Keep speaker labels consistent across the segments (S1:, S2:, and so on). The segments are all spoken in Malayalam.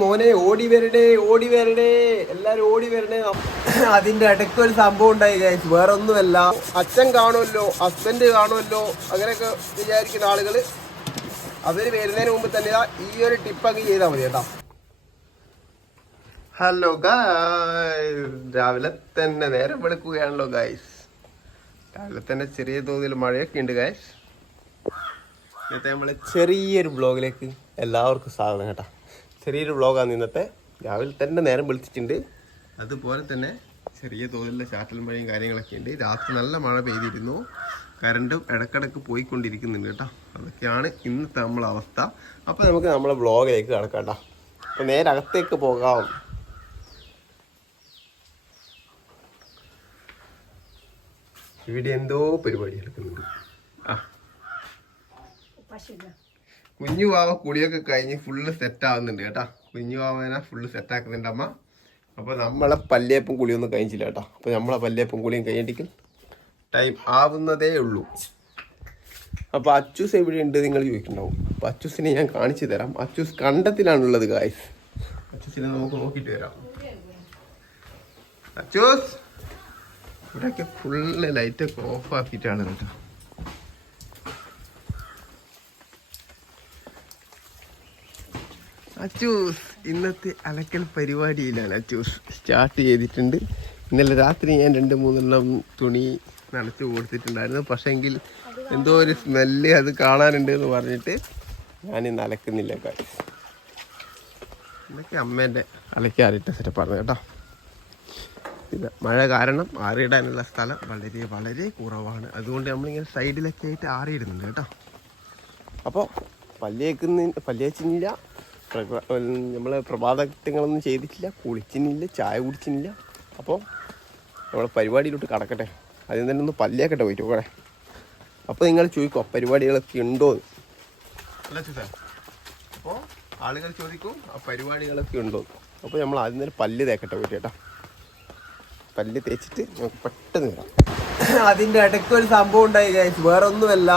S1: മോനെ ഓടി വരണേ ഓടി വരണേ എല്ലാരും ഓടി വരണേ അതിന്റെ ഇടയ്ക്ക് ഒരു സംഭവം ഉണ്ടായി ഗൈസ് വേറെ ഒന്നുമല്ല അച്ഛൻ കാണുമല്ലോ ഹസ്ബൻഡ് കാണുമല്ലോ അങ്ങനെയൊക്കെ വിചാരിക്കുന്ന ആളുകൾ. അവർ വരുന്നതിന് മുമ്പ് തന്നെ ഈ ഒരു ടിപ്പ് അങ്ങ് ചെയ്താൽ മതി കേട്ടോ. ഹലോ രാവിലെ തന്നെ നേരം വെളുക്കുകയാണല്ലോ ഗായ്സ് രാവിലെ തന്നെ ചെറിയ തോതിൽ മഴയൊക്കെ ഉണ്ട് ഗായ്സ് ഇന്നത്തെ നമ്മളെ ചെറിയൊരു ബ്ലോഗിലേക്ക് എല്ലാവർക്കും സ്വാഗതം കേട്ടോ. ചെറിയൊരു ബ്ലോഗാണ് ഇന്നത്തെ. രാവിലെ തന്നെ നേരം വെളുത്തിട്ടുണ്ട്. അതുപോലെ തന്നെ ചെറിയ തോതിലുള്ള ചാറ്റൽ മഴയും കാര്യങ്ങളൊക്കെ ഉണ്ട്. രാത്രി നല്ല മഴ പെയ്തിരുന്നു. കറണ്ടും ഇടക്കിടക്ക് പോയിക്കൊണ്ടിരിക്കുന്നുണ്ട് കേട്ടോ. അതൊക്കെയാണ് ഇന്നത്തെ നമ്മളെ അവസ്ഥ. അപ്പോൾ നമുക്ക് നമ്മളെ ബ്ലോഗിലേക്ക് കിടക്കാം കേട്ടോ അപ്പോൾ നേരെ അകത്തേക്ക് പോകാം. ഇവിടെ എന്തോ പരിപാടി നടക്കുന്നുണ്ട്. ആ. കുഞ്ഞു വാവ കുളിയൊക്കെ കഴിഞ്ഞ് ഫുള്ള് സെറ്റ് ആവുന്നുണ്ട് കേട്ടാ. കുഞ്ഞു വാവനെ ഫുള്ള് സെറ്റ് ആക്കുന്നുണ്ട് അമ്മ. അപ്പൊ നമ്മളെ പല്ലേപ്പും കുളിയൊന്നും കഴിഞ്ഞില്ല കേട്ടോ. അപ്പൊ നമ്മളെ പല്ലേപ്പും കുളിയും കഴിഞ്ഞിട്ട് ടൈം ആവുന്നതേ ഉള്ളൂ. അപ്പൊ അച്ചൂസ് എവിടെ ഉണ്ട് നിങ്ങൾ ചോദിക്കുന്നുണ്ടാവും. അപ്പൊ അച്ചൂസിനെ ഞാൻ കാണിച്ചു തരാം. അച്ചൂസ് കണ്ടത്തിലാണുള്ളത് ഗായ്സ് അച്ചൂസിനെ നമുക്ക് നോക്കിയിട്ട് വരാം. അച്ചൂസ്! ഇവിടെയൊക്കെ ഫുള്ള് ലൈറ്റൊക്കെ ഓഫ് ആക്കിയിട്ടാണ് കേട്ടോ. അച്ചൂസ് ഇന്നത്തെ അലക്കൽ പരിപാടിയിലാണ് അച്ചൂസ് സ്റ്റാർട്ട് ചെയ്തിട്ടുണ്ട്. ഇന്നലെ രാത്രി ഞാൻ രണ്ട് മൂന്നെണ്ണം തുണി നനച്ചു കൊടുത്തിട്ടുണ്ടായിരുന്നു. പക്ഷേങ്കിൽ എന്തോ ഒരു സ്മെല്ല് അത് കാണാനുണ്ട് എന്ന് പറഞ്ഞിട്ട് ഞാൻ ഇന്ന് അലക്കുന്നില്ല കാര്യം ഇതൊക്കെ അമ്മേന്റെ അലക്കാറിട്ട സെറ്റപ്പാണ് കേട്ടോ. ഇത് മഴ കാരണം ആറിയിടാനുള്ള സ്ഥലം വളരെ വളരെ കുറവാണ്. അതുകൊണ്ട് നമ്മളിങ്ങനെ സൈഡിലൊക്കെ ആയിട്ട് ആറിയിടുന്നുണ്ട് കേട്ടോ. അപ്പോൾ പല്ലിയേക്കുന്ന പല്ലിയച്ചിനില്ല നമ്മൾ പ്രഭാതങ്ങളൊന്നും ചെയ്തിട്ടില്ല കുളിച്ചിനില്ല ചായ കുടിച്ചിനില്ല. അപ്പോൾ നമ്മളെ പരിപാടിയിലോട്ട് കടക്കട്ടെ. അതിൽ തന്നെ ഒന്ന് പല്ലിയാക്കട്ടെ പോയിട്ട് പോകണേ അപ്പോൾ നിങ്ങൾ ചോദിക്കോ പരിപാടികളൊക്കെ ഉണ്ടോ അല്ല സാർ അപ്പോൾ ആളുകൾ ചോദിക്കും ആ പരിപാടികളൊക്കെ ഉണ്ടോ? അപ്പോൾ നമ്മൾ ആദ്യം തന്നെ പല്ല് തേക്കട്ടെ പോയിട്ട് കേട്ടോ. പല്ല് തേച്ചിട്ട് നമുക്ക് പെട്ടെന്ന് വരാം. അതിന്റെ ഇടയ്ക്ക് ഒരു സംഭവം ഉണ്ടായി വേറെ ഒന്നുമല്ല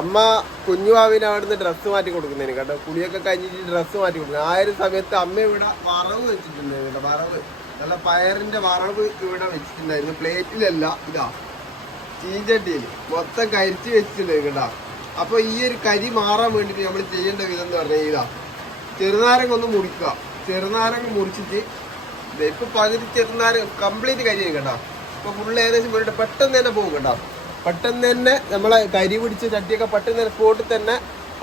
S1: അമ്മ കുഞ്ഞുവാവിന് അവിടുന്ന് ഡ്രസ്സ് മാറ്റി കൊടുക്കുന്നതിന് കേട്ടോ. കുളിയൊക്കെ കഴിഞ്ഞിട്ട് ഡ്രസ്സ് മാറ്റി കൊടുക്കുന്നത് ആ ഒരു സമയത്ത് അമ്മ ഇവിടെ വറവ് വെച്ചിട്ടുണ്ടായിരുന്നു കേട്ടോ വറവ്. നല്ല പയറിന്റെ വറവ് ഇവിടെ വെച്ചിട്ടുണ്ടായിരുന്നു. പ്ലേറ്റിലല്ല ഇതാ ചീഞ്ചട്ടിയിൽ മൊത്തം കരിച്ച് വെച്ചിട്ടുണ്ടായിരുന്നു കേട്ടോ. അപ്പൊ ഈ ഒരു കരി മാറാൻ വേണ്ടിട്ട് നമ്മൾ ചെയ്യേണ്ട വിധം എന്ന് പറഞ്ഞാൽ ഇതാ ചെറുനാരങ്ങ ഒന്ന് മുറിക്കുക. ചെറുനാരങ്ങ മുറിച്ചിട്ട് ഇപ്പൊ പകുതി ചെറുനാരങ്ങ കംപ്ലീറ്റ് കരിയായി കേട്ടോ. ഇപ്പൊ ഫുള്ള് ഏകദേശം പെട്ടെന്ന് തന്നെ പോകും കേട്ടോ. പെട്ടെന്ന് തന്നെ നമ്മളെ കരി പിടിച്ച് ചട്ടിയൊക്കെ പെട്ടെന്ന് സ്പോട്ടിൽ തന്നെ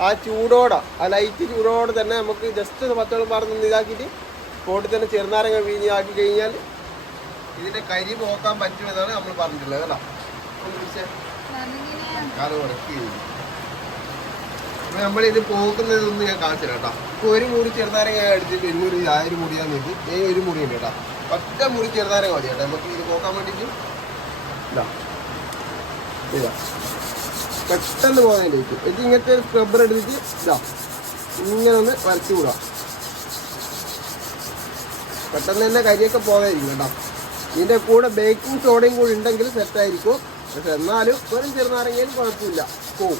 S1: ആ ചൂടോടെ ആ ലൈറ്റ് ചൂടോടെ തന്നെ നമുക്ക് ജസ്റ്റ് പത്തോളം പറഞ്ഞ് ഇതാക്കിയിട്ട് സ്പോട്ടിൽ തന്നെ ചെറുനാരങ്ങ വീഞ്ഞ് ആക്കി കഴിഞ്ഞാൽ ഇതിന്റെ കരി പോക്കാൻ പറ്റുമെന്നാണ് നമ്മൾ പറഞ്ഞിട്ടുള്ളത് കേട്ടോ. നമ്മളിത് പോക്കുന്നതൊന്നും ഞാൻ കാണിച്ചില്ല കേട്ടോ. ഇപ്പോൾ ഒരു മുറി ചെറുനാരങ്ങ എടുത്തിട്ട് ഒരു മുറി ആയിരം മുറിയാന്ന് വെച്ച് ഏ ഒരു മുറി ഉണ്ട് കേട്ടോ. ഒറ്റ മുറി ചെറുനാരങ്ങ മതി കേട്ടോ. നമുക്ക് ഇത് പോക്കാൻ വേണ്ടിയിട്ട്. ഇതാ. ഇതാ. പെട്ടെന്ന് പോകുന്നതിലേക്ക് ഇത് ഇങ്ങനത്തെ ഒരു സ്ക്രബ്ബർ എടുത്തിട്ട് ഇതാ. ഇങ്ങനെ ഒന്ന് വരച്ചു വിടാം പെട്ടെന്ന് തന്നെ കരിയൊക്കെ പോകാതിരിക്കും കേട്ടോ. ഇതിന്റെ കൂടെ ബേക്കിംഗ് സോഡയും കൂടി ഉണ്ടെങ്കിൽ സെറ്റായിരിക്കും പക്ഷെ എന്നാലും വെറും ചെറുനാരങ്ങയിലും കുഴപ്പമില്ല. പോവും.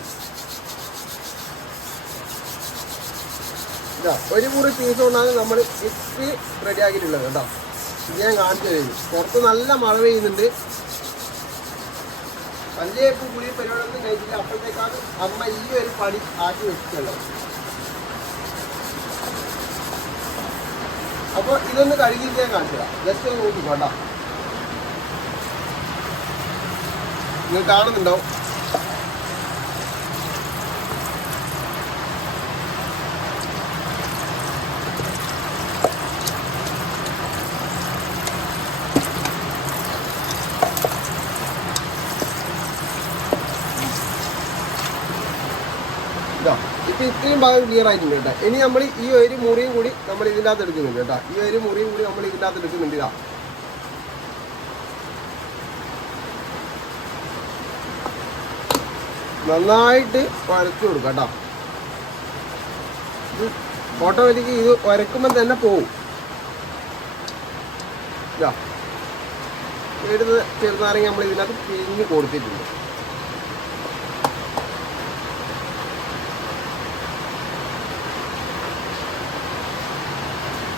S1: ഇതാ ഒരു മുറി പീസ് നമ്മൾ ഇത്തിരി റെഡിയാക്കിയിട്ടുള്ളത് കേട്ടോ. ഇത് ഞാൻ കാണിച്ചു കഴിഞ്ഞു പുറത്ത് നല്ല മഴ പെയ്യുന്നുണ്ട്. പല്ലിയപ്പ് പുളി പരിപാടിയൊന്നും കഴിച്ചില്ല അപ്പോഴത്തേക്കാണ് അമ്മ ഈ ഒരു പണി ആക്കി വെച്ചിട്ടുള്ളത്. അപ്പോൾ ഇതൊന്ന് കഴുകിയിട്ട് കാണിച്ചു ജസ്റ്റ് ഒന്ന് നോക്കിക്കോട്ടോ നിങ്ങൾ കാണുന്നുണ്ടാവും ഇതാ ഇത്രയും ഭാഗം ക്ലിയർ ആയിട്ടുണ്ട് കേട്ടോ. ഇനി നമ്മൾ ഈ ഒരു മുറിയും കൂടി നമ്മൾ ഇതിന്റെ അകത്ത് എടുക്കുന്നുണ്ട് കേട്ടോ. ഈ ഒരു മുറിയും കൂടി നമ്മൾ ഇതിന്റെ അകത്ത് എടുക്കുന്നുണ്ട് ഇതാ. നന്നായിട്ട് വരച്ചു കൊടുക്കാം കേട്ടോ. ഇത് ഓട്ടോമാറ്റിക് ഇത് വരക്കുമ്പോൾ തന്നെ പോവും. ഇതാ. ചെറുനാരങ്ങ നമ്മൾ ഇതിനകത്ത് പിഴിഞ്ഞ് കൊടുത്തിട്ടുണ്ട്.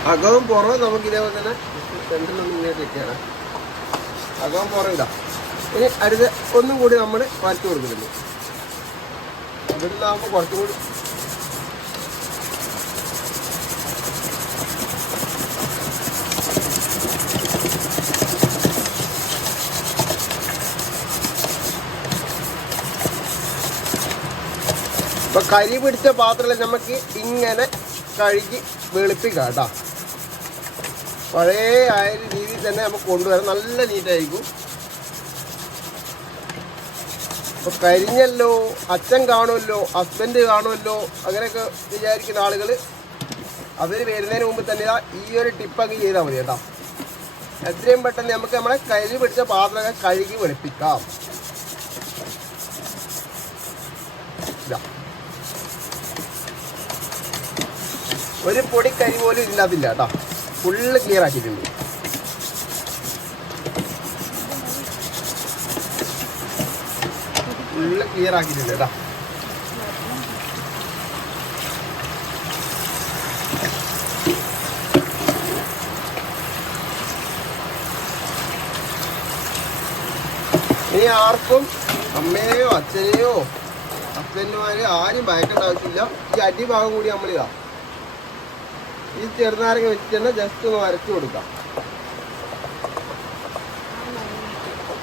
S1: അകവും പുറവും നമുക്ക് ഇതേപോലെ തന്നെ രണ്ടിലൊന്നും ഇങ്ങനെ തെറ്റിയാണ്. അകവും പുറവും ഇതാ. ഇനി അടുത്ത് ഒന്നും കൂടി നമ്മൾ വരച്ചു കൊടുക്കുന്നുണ്ട്. ഇവിടുന്നാകുമ്പോൾ കുറച്ചും കൂടി ഇപ്പൊ കരി പിടിച്ച പാത്രത്തിൽ നമുക്ക് ഇങ്ങനെ കഴുകി വെളുപ്പിക്കാം കേട്ടോ. പഴയ ആയ രീതിയിൽ തന്നെ നമുക്ക് കൊണ്ടുവരാം. നല്ല നീറ്റായിരിക്കും അപ്പൊ കരിഞ്ഞല്ലോ അച്ഛൻ കാണുമല്ലോ ഹസ്ബൻഡ് കാണുമല്ലോ അങ്ങനെയൊക്കെ വിചാരിക്കുന്ന ആളുകൾ അവർ വരുന്നതിന് മുമ്പ് തന്നെ ഈ ഒരു ടിപ്പ് അങ്ങ് ചെയ്താൽ മതി കേട്ടോ. എത്രയും പെട്ടെന്ന് നമുക്ക് നമ്മളെ കരി പിടിച്ച പാത്രമൊക്കെ കഴുകി വെളുപ്പിക്കാം. ഒരു പൊടി കരി പോലും ഇല്ലാതില്ല കേട്ടോ. ഫുള്ള് ക്ലിയർ ആക്കിയിട്ടുണ്ട്. ഫുള്ള് ക്ലിയർ ആക്കിയിട്ടുണ്ട് കേട്ടോ. ഇനി ആർക്കും അമ്മയെയോ അച്ഛനെയോ ഹസ്ബൻഡുമാരെയോ ആരും ഭയക്കേണ്ട ആവശ്യമില്ല. ഈ അടിഭാഗം കൂടി നമ്മളിതാ ഈ ചെറുനാരങ്ങ വെച്ച് തന്നെ ജസ്റ്റ് ഒന്ന് വരച്ചു കൊടുക്കാം.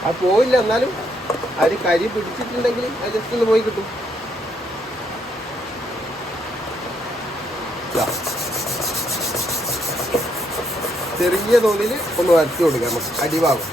S1: അത് പോയില്ല എന്നാലും അരി കരി പിടിച്ചിട്ടുണ്ടെങ്കിൽ അത് ജസ്റ്റ് ഒന്ന് പോയി കിട്ടും. ചെറിയ തോതിൽ ഒന്ന് വരച്ചു കൊടുക്കാം നമുക്ക്. അടിഭാഗം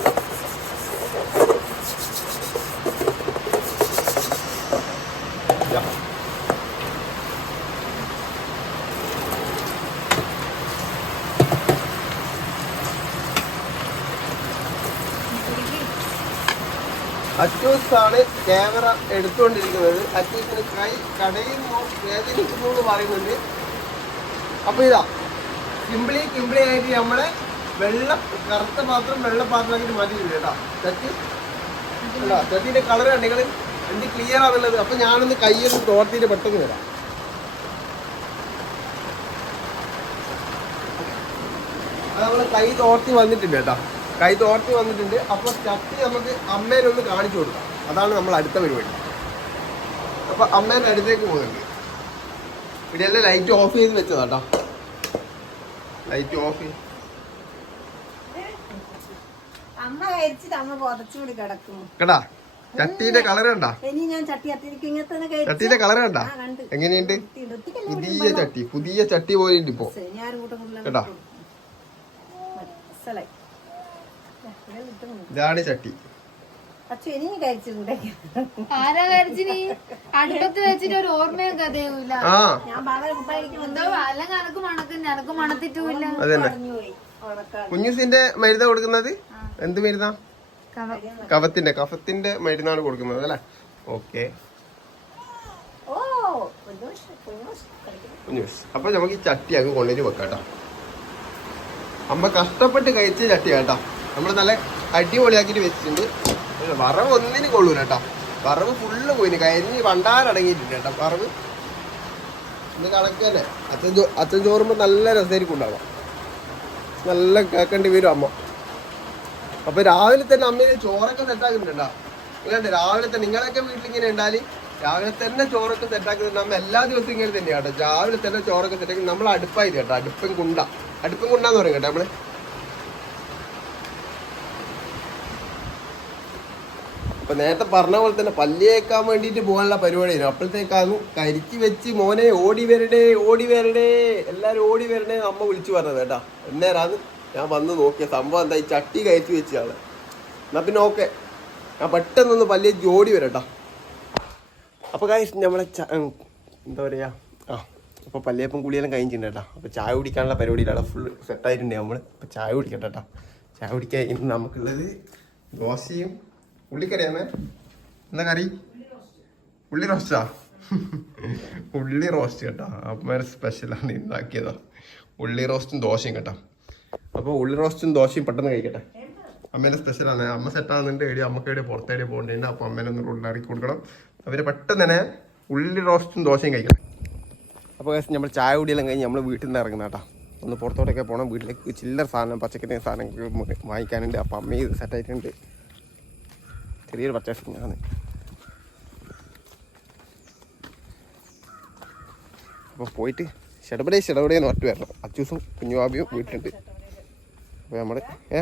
S1: അച്ചൂസ് ആണ് ക്യാമറ എടുത്തുകൊണ്ടിരിക്കുന്നത്. അറ്റൂസിന് കൈ കടയുമ്പോൾ വേദനിക്കുന്നു എന്ന് പറയുന്നുണ്ട്. അപ്പൊ ഇതാ സിമ്പിളി കിമ്പിളി ആയിട്ട് നമ്മളെ വെള്ള കറുത്ത പാത്രം വെള്ള മാറ്റി മാറ്റിയിട്ടുണ്ട് കേട്ടോ. ചട്ടി കേട്ടോ ചട്ടിന്റെ കളർ കണ്ടെങ്കിൽ എന്ത് ക്ലിയർ ആണുള്ളത്? അപ്പൊ ഞാനൊന്ന് കയ്യൊന്ന് തോർത്തിട്ട് പെട്ടെന്ന് വരാം. അത് നമ്മൾ കൈ തോർത്തി വന്നിട്ടുണ്ട് കേട്ടോ. കൈ തോർത്തി വന്നിട്ടുണ്ട്. അപ്പോൾ ചട്ടി നമുക്ക് അമ്മേനെ ഒന്ന് കാണിച്ചു കൊടുക്കാം. അതാണ് നമ്മൾ അടുത്ത പരിപാടി. അപ്പൊ അമ്മേന്റെ അടുത്തേക്ക് പോകുന്നുണ്ട്. ഇവിടെയെല്ലാം ലൈറ്റ് ഓഫ് ചെയ്ത് വെച്ചതാ കേട്ടോ ലൈറ്റ് ഓഫ് ചെയ്ത് കേട്ടാ ചട്ടിയുടെ കളർ കണ്ടാ? ചട്ടിയുടെ കളർ കണ്ടാ. എങ്ങനെയുണ്ട്? പുതിയ ചട്ടി പുതിയ ചട്ടി പോലെ ഉണ്ട് ഇപ്പോ.
S2: കൂട്ടം കൂടുതൽ
S1: കേട്ടാ
S2: മനസ്സിലായി ഇവിടെ കിട്ടുന്നു.
S1: ഇതാണ് ചട്ടി.
S3: ആരാ കരച്ചിനി അടുപ്പത്ത് വെച്ചിട്ട് ഒരു ഓർമ്മയും എന്തോ കണക്ക് മണക്കും മണത്തിട്ടുമില്ല.
S1: കുഞ്ഞുസിന്റെ മരുന്ന് കൊടുക്കുന്നത്? എന്ത് മരുന്നാ?
S3: കവ-
S1: കഫത്തിന്റെ കഫത്തിന്റെ മരുന്നാണ് കൊടുക്കുന്നത് അല്ലെ? ഓക്കെ. അപ്പൊ നമുക്ക് ഈ ചട്ടി അങ്ങ് കൊണ്ടുപോയി വെക്കാം കേട്ടോ. അമ്മ കഷ്ടപ്പെട്ട് കഴിച്ച ചട്ടി കേട്ടോ. നമ്മൾ നല്ല അടിപൊളിയാക്കിയിട്ട് വെച്ചിട്ടുണ്ട്. വറവ് ഒന്നിനും കൊള്ളൂല കേട്ടോ. വറവ് ഫുള്ള് പോയിന്. കരിഞ്ഞ് വണ്ടാരടങ്ങിയിട്ടുണ്ട് കേട്ടോ. വറവ്. ഇന്ന് കണക്ക് തന്നെ അച്ഛൻ ചോ അച്ഛൻ ചോറുമ്പോൾ നല്ല രസമായിരിക്കും ഉണ്ടാവാം നല്ല കേൾക്കേണ്ടി വരും അമ്മ. അപ്പൊ രാവിലെ തന്നെ അമ്മ ഇത് ചോറൊക്കെ സെറ്റാക്കുന്നുണ്ടോ? രാവിലെ തന്നെ നിങ്ങളൊക്കെ വീട്ടിൽ ഇങ്ങനെ ഉണ്ടാൽ? രാവിലെ തന്നെ ചോറൊക്കെ സെറ്റാക്കുന്നുണ്ട്. അമ്മ എല്ലാ ദിവസവും ഇങ്ങനെ തന്നെയാണ് കേട്ടോ. രാവിലെ തന്നെ ചോറൊക്കെ സെറ്റാക്കി. നമ്മൾ അടുപ്പായി കേട്ടോ. അടുപ്പും കുണ്ട. അടുപ്പും കുണ്ടാന്ന് പറയും കേട്ടോ നമ്മൾ. അപ്പൊ നേരത്തെ പറഞ്ഞ പോലെ തന്നെ പല്ലിയേക്കാൻ വേണ്ടിയിട്ട് പോകാനുള്ള പരിപാടിയായിരുന്നു അപ്പോഴത്തേക്കാണ് കരിച്ചു വെച്ച് മോനെ ഓടി വരണേ ഓടി വരണേ എല്ലാരും ഓടി വരണേ അമ്മ വിളിച്ചു പറഞ്ഞത് കേട്ടാ. എന്നേരാന്ന് ഞാൻ വന്ന് നോക്കിയ സംഭവം എന്താ ഈ ചട്ടി കയറ്റി വെച്ചാണ് എന്നാ പിന്നെ ഓക്കെ. ഞാൻ പെട്ടെന്നൊന്ന് പല്ലിയേച്ച് ഓടി വരട്ടാ. അപ്പോൾ കാര്യം നമ്മളെ എന്താ പറയാ? ആ അപ്പൊ പല്ലിയപ്പം കുളിയെല്ലാം കഴിഞ്ഞിട്ടുണ്ട് കേട്ടോ. അപ്പൊ ചായ കുടിക്കാനുള്ള പരിപാടിയിലാണ് ഫുൾ സെറ്റായിട്ടുണ്ട് നമ്മൾ അപ്പൊ ചായ കുടിക്കട്ടെ കേട്ടോ. ചായ കുടിക്കാൻ ഇന്ന് നമുക്കുള്ളത് ദോശയും ഉള്ളിക്കറിയാമേ എന്താ കറി? ഉള്ളി റോസ്റ്റാ? ഉള്ളി റോസ്റ്റ് കേട്ടോ. അമ്മയുടെ സ്പെഷ്യലാണ് ഉണ്ടാക്കിയതാ ഉള്ളി റോസ്റ്റും ദോശയും കേട്ടോ. അപ്പോൾ ഉള്ളി റോസ്റ്റും ദോശയും പെട്ടെന്ന് കഴിക്കട്ടെ. അമ്മേന്റെ സ്പെഷ്യലാണ് അമ്മ സെറ്റാകുന്നുണ്ട് എടി അമ്മയ്ക്ക് എവിടെ പുറത്തേടി പോകേണ്ടി അപ്പോൾ അമ്മേനെ ഒന്ന് ഉള്ളിറക്കി കൊടുക്കണം. അവർ പെട്ടെന്ന് തന്നെ ഉള്ളി റോസ്റ്റും ദോശയും കഴിക്കണം. അപ്പോൾ നമ്മൾ ചായ കുടിയെല്ലാം കഴിഞ്ഞ് നമ്മൾ വീട്ടിൽ നിന്ന് ഇറങ്ങുന്ന കേട്ടോ. ഒന്ന് പുറത്തോട്ടൊക്കെ പോകണം വീട്ടിലേക്ക് ചില്ലറ സാധനം പച്ചക്കറി സാധനങ്ങൾ വാങ്ങിക്കാനുണ്ട്. അപ്പോൾ അമ്മ ഇത് സെറ്റായിട്ടുണ്ട് ചെറിയൊരു പർച്ചേസിങ് ആണ് അപ്പോൾ പോയിട്ട് ഷെടപടേ ഷെടപടേ എന്ന് പറഞ്ഞു വരണം. അച്ചൂസും കുഞ്ഞുവാബിയും വീട്ടിലുണ്ട്. അപ്പോൾ നമ്മൾ ഏ?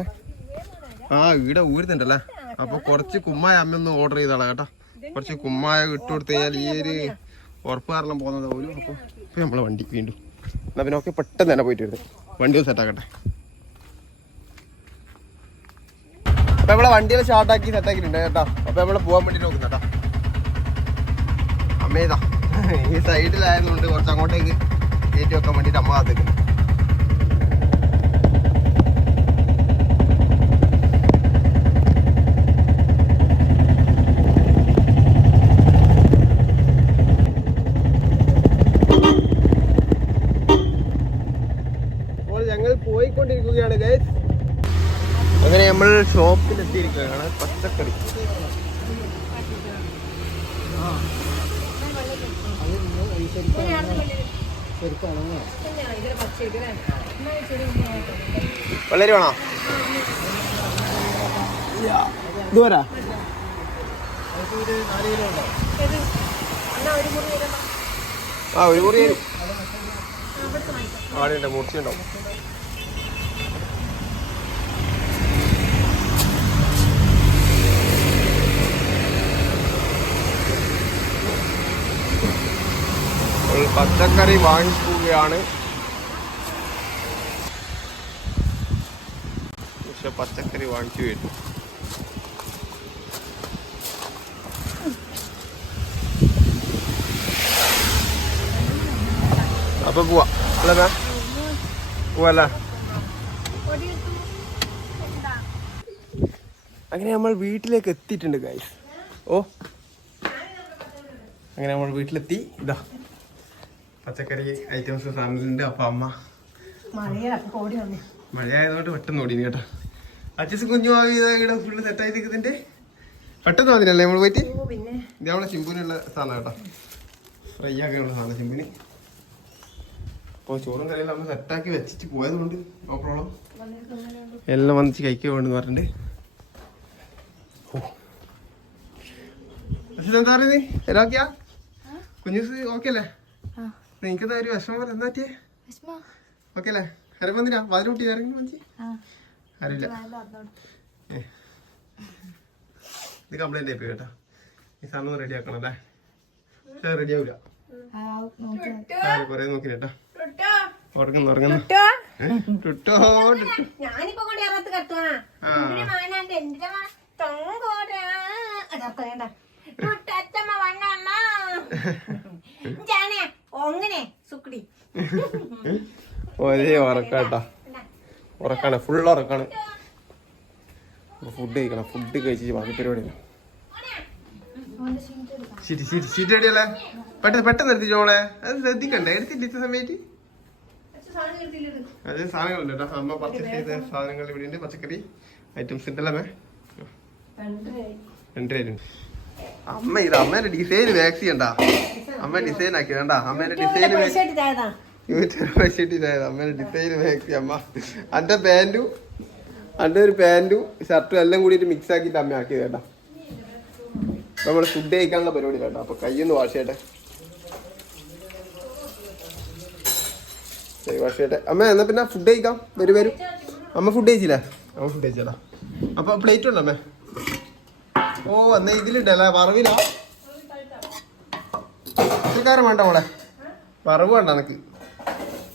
S1: ആ വീട് ഊരുന്നുണ്ടല്ലേ? അപ്പോൾ കുറച്ച് കുമ്മായ അമ്മ ഒന്ന് ഓർഡർ ചെയ്താളാ കേട്ടോ. കുറച്ച് കുമ്മായ ഇട്ട് കൊടുത്തു കഴിഞ്ഞാൽ ഈ ഒരു ഉറപ്പ് കാരണം പോകുന്നത് പോലും. അപ്പോൾ ഇപ്പോൾ നമ്മളെ വണ്ടി വീണ്ടും. എന്നാൽ പിന്നെ ഓക്കെ പെട്ടെന്ന് തന്നെ പോയിട്ട് വരുന്നത് വണ്ടി സെറ്റാക്കട്ടെ അപ്പോൾ നമ്മളെ വണ്ടിയിൽ സ്റ്റാർട്ടാക്കി സെറ്റാക്കിയിട്ടുണ്ട് കേട്ടോ. അപ്പൊ നമ്മൾ പോകാൻ വേണ്ടി നോക്കുന്ന കേട്ടോ. അമ്മേതാ ഈ സൈഡിലായതുകൊണ്ട് കുറച്ച് അങ്ങോട്ടേക്ക് കയറ്റി വെക്കാൻ വേണ്ടിട്ട് അമ്മ കാത്തിക്കുന്നു പോയിക്കൊണ്ടിരിക്കുകയാണ് ഗൈസ് അങ്ങനെ നമ്മൾ ഷോപ്പിൽ എത്തിയിരിക്കുകയാണ് പച്ചക്കറി വളരെ വേണോ? ഇതുവരാ ആ ഒരു മുറി തരും. ആടെയുണ്ട് മൂർച്ചയുണ്ടാവും പച്ചക്കറി വാങ്ങിക്കുകയാണ് പക്ഷെ പച്ചക്കറി വാങ്ങിച്ചു വരുന്നു അപ്പൊ പോവാ. അല്ലേ മാം? പോവല്ലേ? അങ്ങനെ നമ്മൾ വീട്ടിലേക്ക് എത്തിയിട്ടുണ്ട് ഗൈസ് ഓ. അങ്ങനെ നമ്മൾ വീട്ടിലെത്തി. ഇതാ. പച്ചക്കറി ഐറ്റംസ് സാധനങ്ങളുണ്ട് അപ്പൊ അമ്മ മഴയായതുകൊണ്ട് പെട്ടെന്ന് ഓടിന് കേട്ടോ. അച്ഛസ് കുഞ്ഞു ഇവിടെ ഫുള്ള് സെറ്റായി നിൽക്കുന്നതിന്റെ? പെട്ടെന്ന് വന്നില്ലല്ലേ നമ്മൾ പോയിട്ട്?
S2: പിന്നെ.
S1: ഇത് നമ്മളെ ചിമ്പൂനുള്ള സാധനം കേട്ടോ. ഫ്രൈ ആക്കാനുള്ള സാധനം ചിമ്പിന് അപ്പോൾ ചോറും കറിയെല്ലാം നമ്മൾ സെറ്റാക്കി വെച്ചിട്ട് പോയതുകൊണ്ട് നോ പ്രോബ്ലം എല്ലാം വന്നിച്ച് കഴിക്കുക വേണ്ടെന്ന് പറഞ്ഞിട്ട് എന്താ പറയുന്നത് എല്ലാക്കിയാ കുഞ്ഞൂസ് ഓക്കെ അല്ലേ? നിനക്കെന്താ ഒരു വിഷമം എന്താ പറ്റിയേ? ഓക്കെ അല്ലേ? ഹരം വന്നില്ല വാതിലൂട്ടി ഇറങ്ങി വന്നിച്ച് അറിയില്ല. ഇത് കംപ്ലൈന്റ് ആയി കേട്ടോ. ഈ സാധനം റെഡി ആക്കണം അല്ലേ? പക്ഷേ റെഡി ആവില്ല കൊറേ നോക്കി കേട്ടോ. ഉറങ്ങുന്നു ഉറങ്ങുന്നു. ഏ? ടുട്ടോ ടുട്ടോ
S2: ഞാനിപ്പോ കൊണ്ട് ഇറത്ത് കത്തുവാ.
S1: ആ.
S2: എന്തിനു മാനാണ്ട് എന്തിനാ മാ- തൊങ്കോടാ. അതൊക്കെ വേണ്ട. ടുട്ടച്ചമ്മ വണ്ണമ്മ. ജാനെ, ഒങ്ങനെ സുക്കുടി.
S1: ഒരേ ഉറക്കാട്ടാ ഉറക്കാണ്. ഫുൾ ഉറക്കാണ്. ഫുഡ് കഴിക്കണം. ഫുഡ് കഴിച്ച് ബാക്കി പരിപാടിയാണ് ശരി ശരി ശരി അടിയല്ലേ? പെട്ടെന്ന് പെട്ടെന്ന് എടുത്തിട്ട് മോളെ അത് ശ്രദ്ധിക്കണ്ടേ? എടുത്തില്ല ഇത്ര സമയത്ത്? അത് സാധനങ്ങളുണ്ട് കേട്ടോ. അമ്മ പർച്ചേസ് ചെയ്ത സാധനങ്ങൾ ഇവിടെ ഉണ്ട് പച്ചക്കറി ഐറ്റംസ് ഉണ്ടല്ലേ മേ രണ്ടുപേരും അമ്മ ഇത് അമ്മേന്റെ ഡിസൈൻ മാക്സി ഉണ്ടാ അമ്മ ഡിസൈൻ ആക്കിയതാ വേണ്ട അമ്മേന്റെ ഡിസൈൻ
S2: പൈസ
S1: വെച്ചിട്ടില്ലായിരുന്നു അമ്മേനെ ഡിസൈൻ മാക്സി അമ്മ. അന്റെ പാന്റും അന്റെ ഒരു പാന്റും ഷർട്ടും എല്ലാം കൂടിയിട്ട് മിക്സ് ആക്കിയിട്ട് അമ്മ ആക്കി കേട്ടാ. നമ്മൾ ഫുഡ് കഴിക്കാനുള്ള പരിപാടി കേട്ടോ. അപ്പൊ കയ്യൊന്ന് വാഷ് ചെയ്യട്ടെ. ശരി വാഷ് ചെയ്യട്ടെ. അമ്മ എന്നാ പിന്നെ ഫുഡ് കഴിക്കാം. വരും വരും. അമ്മ ഫുഡ് കഴിച്ചില്ലേ? അമ്മ ഫുഡ് കഴിച്ചാടാ അപ്പൊ പ്ലേറ്റ് ഉണ്ടോ അമ്മേ? ഓ എന്നാ ഇതിലിട്ടല്ലേ വറവില? ഇത്രക്കാരം വേണ്ട മോളെ. വറവ് വേണ്ട എനക്ക്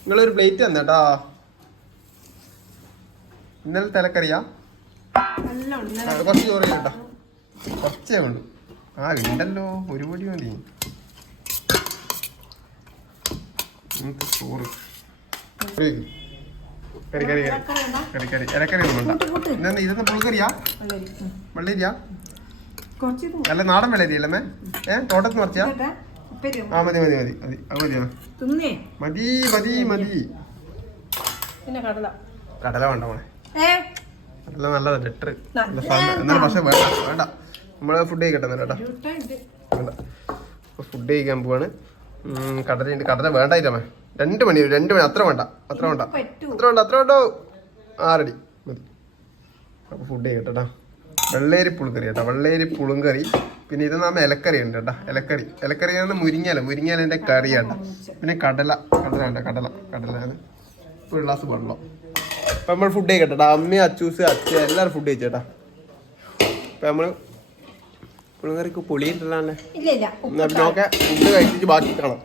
S1: നിങ്ങളൊരു പ്ലേറ്റ് തന്നെ തന്നേട്ടാ ഇന്നലെ തലക്കറിയാ? കുറച്ച് ചോറ് കേട്ടോ കുറച്ചേ വേണ്ടു. ആ ഉണ്ടല്ലോ ഒരു പൊടി മതി. ചോറ്. കറി ഇലക്കറി ഒന്നും പുളിക്കറിയാ? വെള്ളരിയാ? അല്ല നാടൻ വെള്ളരിയല്ലേ അല്ലേ ഏ തോട്ടത്തിൽ
S2: ഉപ്പേരി
S1: ആ മതി മതി മതി മതി. അത് മതിയാ? മതി മതി മതി.
S2: പിന്നെ കടല.
S1: കടല വേണ്ട മോളെ. കടല
S2: നല്ല ലെറ്റർ.
S1: എന്നാലും പക്ഷെ വേണ്ട വേണ്ട. നമ്മൾ ഫുഡ് കഴിക്കട്ടെ കേട്ടോ. വേണ്ട. ഫുഡ് കഴിക്കാൻ പോവാണ്. കടലുണ്ട് കടല വേണ്ടായിട്ടമ്മേ രണ്ട് മണി രണ്ട് മണി. അത്ര വേണ്ട അത്ര വേണ്ട. അത്ര വേണ്ട അത്ര വേണ്ടോ? ആറടി മതി. അപ്പോൾ ഫുഡ് ചെയ്യട്ടോ വെള്ളേരി പുളുങ്കറി കേട്ടോ. വെള്ളേരി പുളുങ്കറി. പിന്നെ ഇത് നമ്മ ഇലക്കറി ഉണ്ട് കേട്ടോ ഇലക്കറി. ഇലക്കറി ആണ് മുരിങ്ങല മുരിങ്ങലിന്റെ കറി കേട്ടോ പിന്നെ കടല കടല ഉണ്ട് കടല കടല ഒരു ഗ്ലാസ് വെള്ളം. അപ്പം നമ്മൾ ഫുഡ് കഴിക്കട്ടെ അമ്മ അച്ചൂസ് അച്ഛ എല്ലാവരും ഫുഡ് കഴിച്ചേട്ടാ അപ്പം നമ്മൾ പുളിങ്കറിക്ക് പൊളി
S2: ഇല്ല ഇല്ല.
S1: എന്നാ പിന്നെ ഓക്കെ ഫുഡ് കഴിച്ചിട്ട് ബാക്കി കാണാം.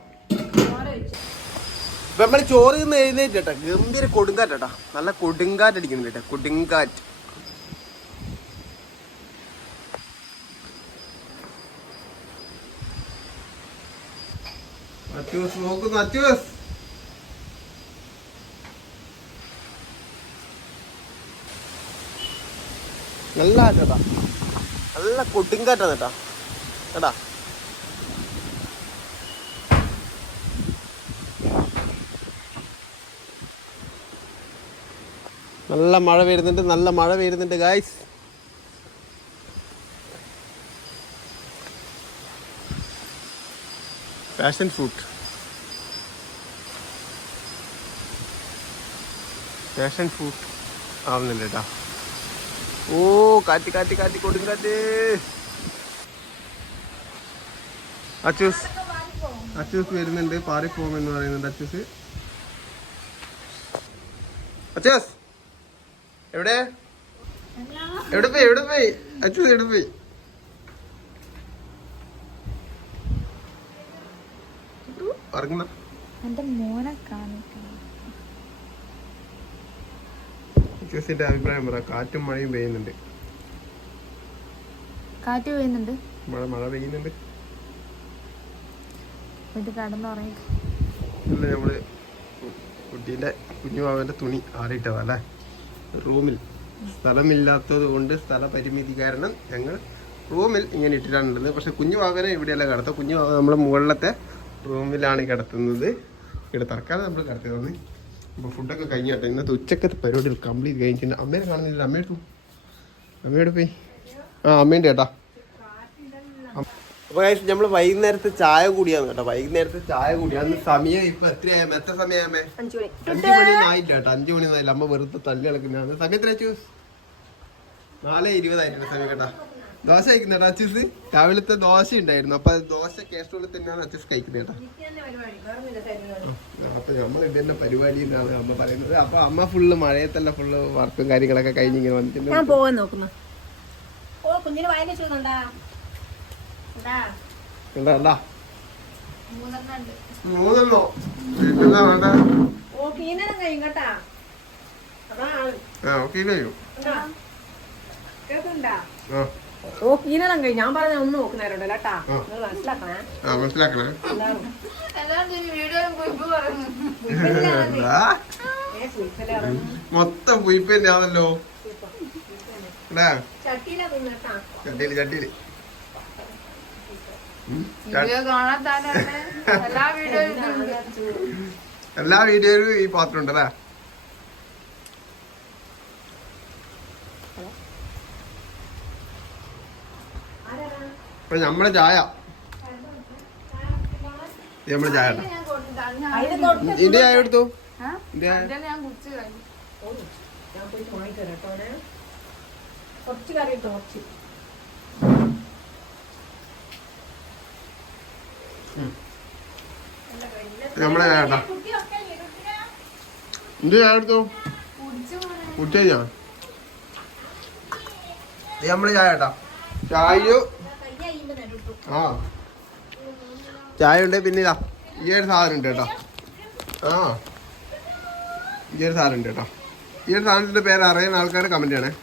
S1: ഇപ്പൊ നമ്മൾ ചോറ് നിന്ന് എഴുന്നേറ്റ് കേട്ടോ ഗംഭീര കൊടുങ്കാറ്റ് കേട്ടോ നല്ല കൊടുങ്കാറ്റ് അടിക്കുന്നുണ്ട് കേട്ടോ കൊടുങ്കാറ്റ്. അച്ചൂസ് നോക്കുന്നു അച്ചൂസ് നല്ല കാറ്റാ നല്ല കൊടുങ്കാറ്റാണ് കേട്ടാ. കേട്ടാ. നല്ല മഴ വരുന്നുണ്ട് നല്ല മഴ വരുന്നുണ്ട് guys passion fruit passion fruit ആവുന്നില്ല കേട്ടാ ഓ കാറ്റ് കാറ്റ് കാറ്റ് കൊടുങ്കാറ്റ് അച്ചൂസ്. അച്ചൂസ് വരുന്നുണ്ട് പാറിപ്പോമെന്ന് പറയുന്നുണ്ട് അച്ചൂസ്. അച്ചൂസ്. എവിടെ? എവിടെ പോയി എവിടെ പോയി? അച്ചൂസ് എവിടെ പോയി? ഉറങ്ങണ
S3: എന്റെ മോനെ കാണിക്കണം.
S1: അച്ഛസിന്റെ അഭിപ്രായം പറ. കാറ്റും മഴയും പെയ്യുന്നുണ്ട്.
S3: കാറ്റ് പെയ്യുന്നുണ്ട്.
S1: മഴ മഴ പെയ്യുന്നുണ്ട്.
S3: വീട്ടിൽ കടന്നുറങ്ങി
S1: അല്ല നമ്മൾ കുട്ടീന്റെ കുഞ്ഞുമാവന്റെ തുണി ആറിയിട്ടതാ അല്ലേ റൂമിൽ സ്ഥലമില്ലാത്തത് കൊണ്ട് സ്ഥല പരിമിതി കാരണം ഞങ്ങൾ റൂമിൽ ഇങ്ങനെ ഇട്ടിട്ടാണുള്ളത് പക്ഷെ കുഞ്ഞുമാവനെ ഇവിടെയല്ല കിടത്തുക. കുഞ്ഞുമാവ നമ്മുടെ മുകളിലത്തെ റൂമിലാണ് കിടത്തുന്നത്. ഇവിടെ തറക്കാതെ നമ്മൾ കിടത്തിയതാണ്. അപ്പോൾ ഫുഡൊക്കെ കഴിഞ്ഞാട്ടെ ഇന്നത്തെ ഉച്ചക്കത്തെ പരിപാടി കംപ്ലീറ്റ് കഴിഞ്ഞിട്ടുണ്ട് അമ്മേനെ കാണുന്നില്ല അമ്മയെടുത്തു അമ്മയോട് പോയി ആ അമ്മേന്റെ അപ്പോൾ അപ്പൊ നമ്മൾ വൈകുന്നേരത്തെ ചായ കൂടിയാന്ന് കേട്ടോ. വൈകുന്നേരത്തെ ചായ കൂടിയാന്ന് സമയം ഇപ്പൊ എത്രയായ? എത്ര സമയമേ
S2: അഞ്ചു മണി.
S1: അഞ്ചു മണി ആയില്ല കേട്ടോ. അഞ്ചു മണി ആയില്ല അമ്മ വെറുതെ തല്ലി കളിക്കുന്നതാണ്. സമയത്ത് ചൂസ് നാല് ഇരുപതായിട്ടുണ്ട് സമയം കേട്ടാ. ദോശ കഴിക്കുന്നേട്ടാ അച്ചീസ്? രാവിലത്തെ ദോശ ഉണ്ടായിരുന്നു. അപ്പൊ അത് ദോശ കേസ്ട്രോളിൽ തന്നെയാണ് അച്ചീസ് കഴിക്കുന്നേട്ടാ കേട്ടോ. അപ്പൊ നമ്മൾ ഇതിന്റെ പരിപാടി എന്നാണ് അമ്മ പറയുന്നത്. അപ്പൊ അമ്മ ഫുള്ള് മഴയത്തല്ല ഫുള്ള് വർക്കും കാര്യങ്ങളൊക്കെ കഴിഞ്ഞ് ഇങ്ങനെ വന്നിട്ടുണ്ട്.
S2: ഞാൻ പോവാൻ നോക്കുന്നു. ഓ കുഞ്ഞിന് വായന ചൂടുണ്ടാ ഉണ്ടാ?
S3: മൂന്നെണ്ണം?
S1: എന്താ വേണ്ട?
S2: ഓ കീനരം കഴിയും കേട്ടാ.
S1: ആ ഓക്കെ കഴിയും?
S2: കേൾക്കുന്നുണ്ടാ
S1: ആ.
S2: ഞാൻ പറഞ്ഞ ഒന്ന് കേട്ടാ. നിങ്ങൾ മനസ്സിലാക്കണേ?
S1: ആ മനസ്സിലാക്കണേ. മൊത്തം പുയിപ്പന്നെ ആണല്ലോ
S2: ചട്ടിയിലാ
S3: ചട്ടിയിൽ എല്ലാ വീഡിയോയിലും
S1: ഈ പാത്രം ഉണ്ടല്ലേ? ഇപ്പൊ നമ്മളെ ചായ. ഇത് നമ്മളെ ചായ ഇതിന്റെ ചായ എടുത്തു? ചായ.
S2: കുറച്ച് കറി കുറച്ച്.
S1: നമ്മളെ ചായ കേട്ടോ ഇതിന്റെ ചായ എടുത്തു?
S3: കുടിച്ചു
S1: കഴിഞ്ഞാ? നമ്മളെ ചായ കേട്ടാ ചായയോ ആ. ചായ ഉണ്ട് പിന്നെ ഇതാ. ഈ ഒരു സാധനം ഉണ്ട് കേട്ടോ. ആ. ഈ ഒരു സാധനം ഉണ്ട് കേട്ടോ. ഈ ഒരു സാധനത്തിന്റെ പേര് അറിയുന്ന ആൾക്കാർ കമന്റ് ചെയ്യണേ.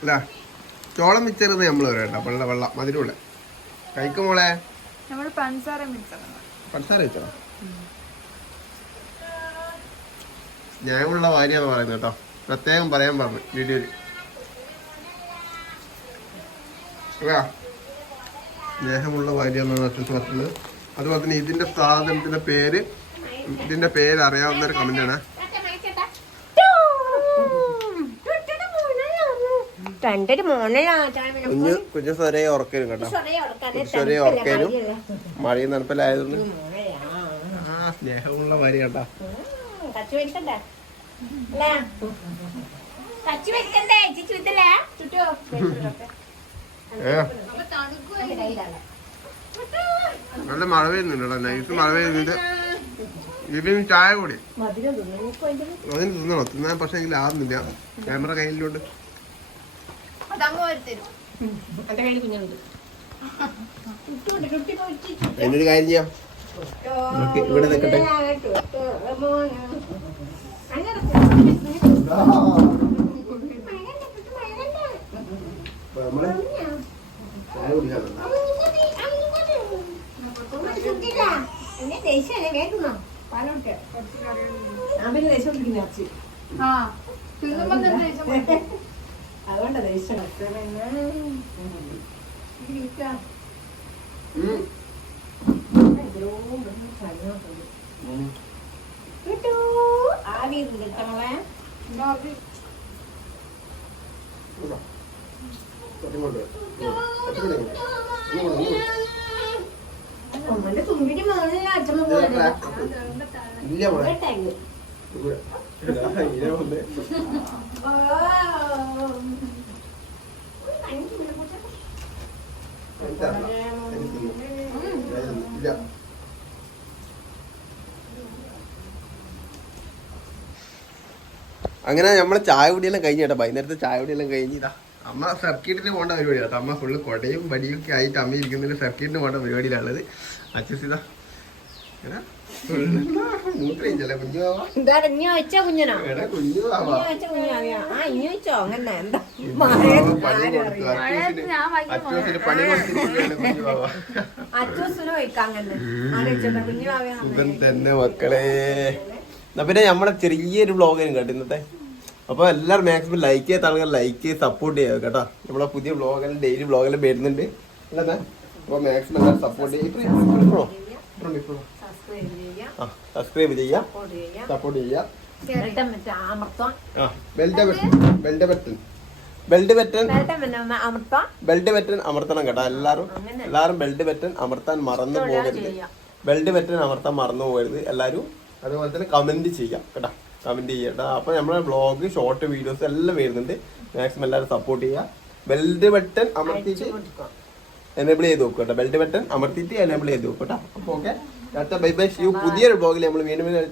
S1: അല്ല ചോളം മിച്ചറുന്ന് നമ്മൾ വരാം കേട്ടോ. വെള്ള വെള്ള മധുരമുള്ള. കഴിക്കും മോളെ.
S3: പഞ്ചസാര
S1: വെച്ചോ. സ്നേഹമുള്ള ഭാര്യയാന്ന് പറയുന്നത് കേട്ടോ. പ്രത്യേകം പറയാൻ പറഞ്ഞു. വീഡിയോയിൽ. സ്നേഹമുള്ള ഭാര്യ എന്നാണ് അച്ഛൻ പറഞ്ഞത് അതുപോലെ തന്നെ ഇതിന്റെ സാധനത്തിന്റെ പേര് ഇതിന്റെ പേര് അറിയാവുന്ന ഒരു കമന്റ്
S2: മോനലാ
S1: കുഞ്ഞു കുഞ്ഞു സ്വരയെ ഉറക്കലും കേട്ടോ. സ്വരയെ ഉറക്കരും മഴയും തണുപ്പലായതുകൊണ്ട് ആ സ്നേഹമുള്ള ഭാര്യ കേട്ടാ.
S2: കച്ചു ചിച്ചു വിത്തല്ലേ ചുറ്റോ.
S1: ഏ? നല്ല മഴ പെയ്യുന്നുണ്ടോ നൈറ്റ് മഴ പെയ്യുന്നുണ്ട്. ഇതിന് ചായ കൂടി. അതിന് തിന്നണോ? തിന്നാൻ പക്ഷെ എങ്കിൽ ആവുന്നില്ല. ക്യാമറ
S2: കയ്യിലോട്ട്
S1: എന്നൊരു കാര്യം? ചെയ്യാം ഇവിടെ നിൽക്കട്ടെ. നമ്മൾ ചായ കുടിക്കാൻ.
S2: അതുകൊണ്ട് ദേഷ്യം.
S1: ഉം. ഉം. ഇല്ല അങ്ങനെ നമ്മളെ ചായ കുടിയെല്ലാം കഴിഞ്ഞ കേട്ടോ. വൈകുന്നേരത്തെ ചായ കുടിയെല്ലാം കഴിഞ്ഞ് ഇതാ. അമ്മ സർക്കിട്ടിന് പോകേണ്ട പരിപാടിയാണ് അമ്മ ഫുള്ള് കൊടയും വടിയും ഒക്കെ ആയിട്ട് അമ്മ ഇരിക്കുന്നതിന് സർക്കിട്ടിന് പോകേണ്ട പരിപാടിയിലുള്ളത് അച്ഛസിത സുഖം തന്നെ മക്കളെ. പിന്നെ നമ്മളെ ചെറിയൊരു ബ്ലോഗിനും കേട്ടോ ഇന്നത്തെ അപ്പൊ എല്ലാവരും മാക്സിമം ലൈക്ക് ചെയ്ത ആളുകൾ ലൈക്ക് ചെയ്ത് സപ്പോർട്ട് ചെയ്യുക കേട്ടോ. നമ്മളെ പുതിയ വ്ളോഗെല്ലാം ഡെയിലി വ്ളോഗെല്ലാം വരുന്നുണ്ട്. അല്ലേ അപ്പൊ മാക്സിമം എല്ലാവരും സപ്പോർട്ട് ചെയ്യുക
S2: ചെയ്യാം
S1: ആ സബ്സ്ക്രൈബ് ചെയ്യാം.
S2: സപ്പോർട്ട് ചെയ്യാം.
S1: സപ്പോർട്ട് ചെയ്യാം
S2: ബെൽറ്റം
S1: ബെറ്റൻ ബെൽറ്റ് ബട്ടൺ അമർത്തണം കേട്ടോ എല്ലാവരും. എല്ലാവരും ബെൽറ്റ് ബട്ടൺ അമർത്താൻ മറന്നു പോകരുത്. ബെൽറ്റ് ബട്ടൺ അമർത്താൻ മറന്നു പോകരുത്. എല്ലാവരും അതുപോലെ തന്നെ കമന്റ് ചെയ്യാം കേട്ടോ. കമന്റ് ചെയ്യട്ടോ അപ്പൊ നമ്മുടെ ബ്ലോഗ് ഷോർട്ട് വീഡിയോസ് എല്ലാം വരുന്നുണ്ട്. മാക്സിമം എല്ലാവരും സപ്പോർട്ട് ചെയ്യുക. ബെൽറ്റ് ബട്ടൺ
S2: അമർത്തിട്ട്
S1: എനേബിൾ ചെയ്ത് നോക്കുക കേട്ടോ. ബെൽറ്റ് ബട്ടൺ അമർത്തിട്ട് എനേബിൾ ചെയ്ത് നോക്കുക കേട്ടോ. ഓക്കെ ബൈ ബൈ യു പുതിയൊരു ബ്ലോഗിൽ നമ്മൾ വീണ്ടും വീണ്ടും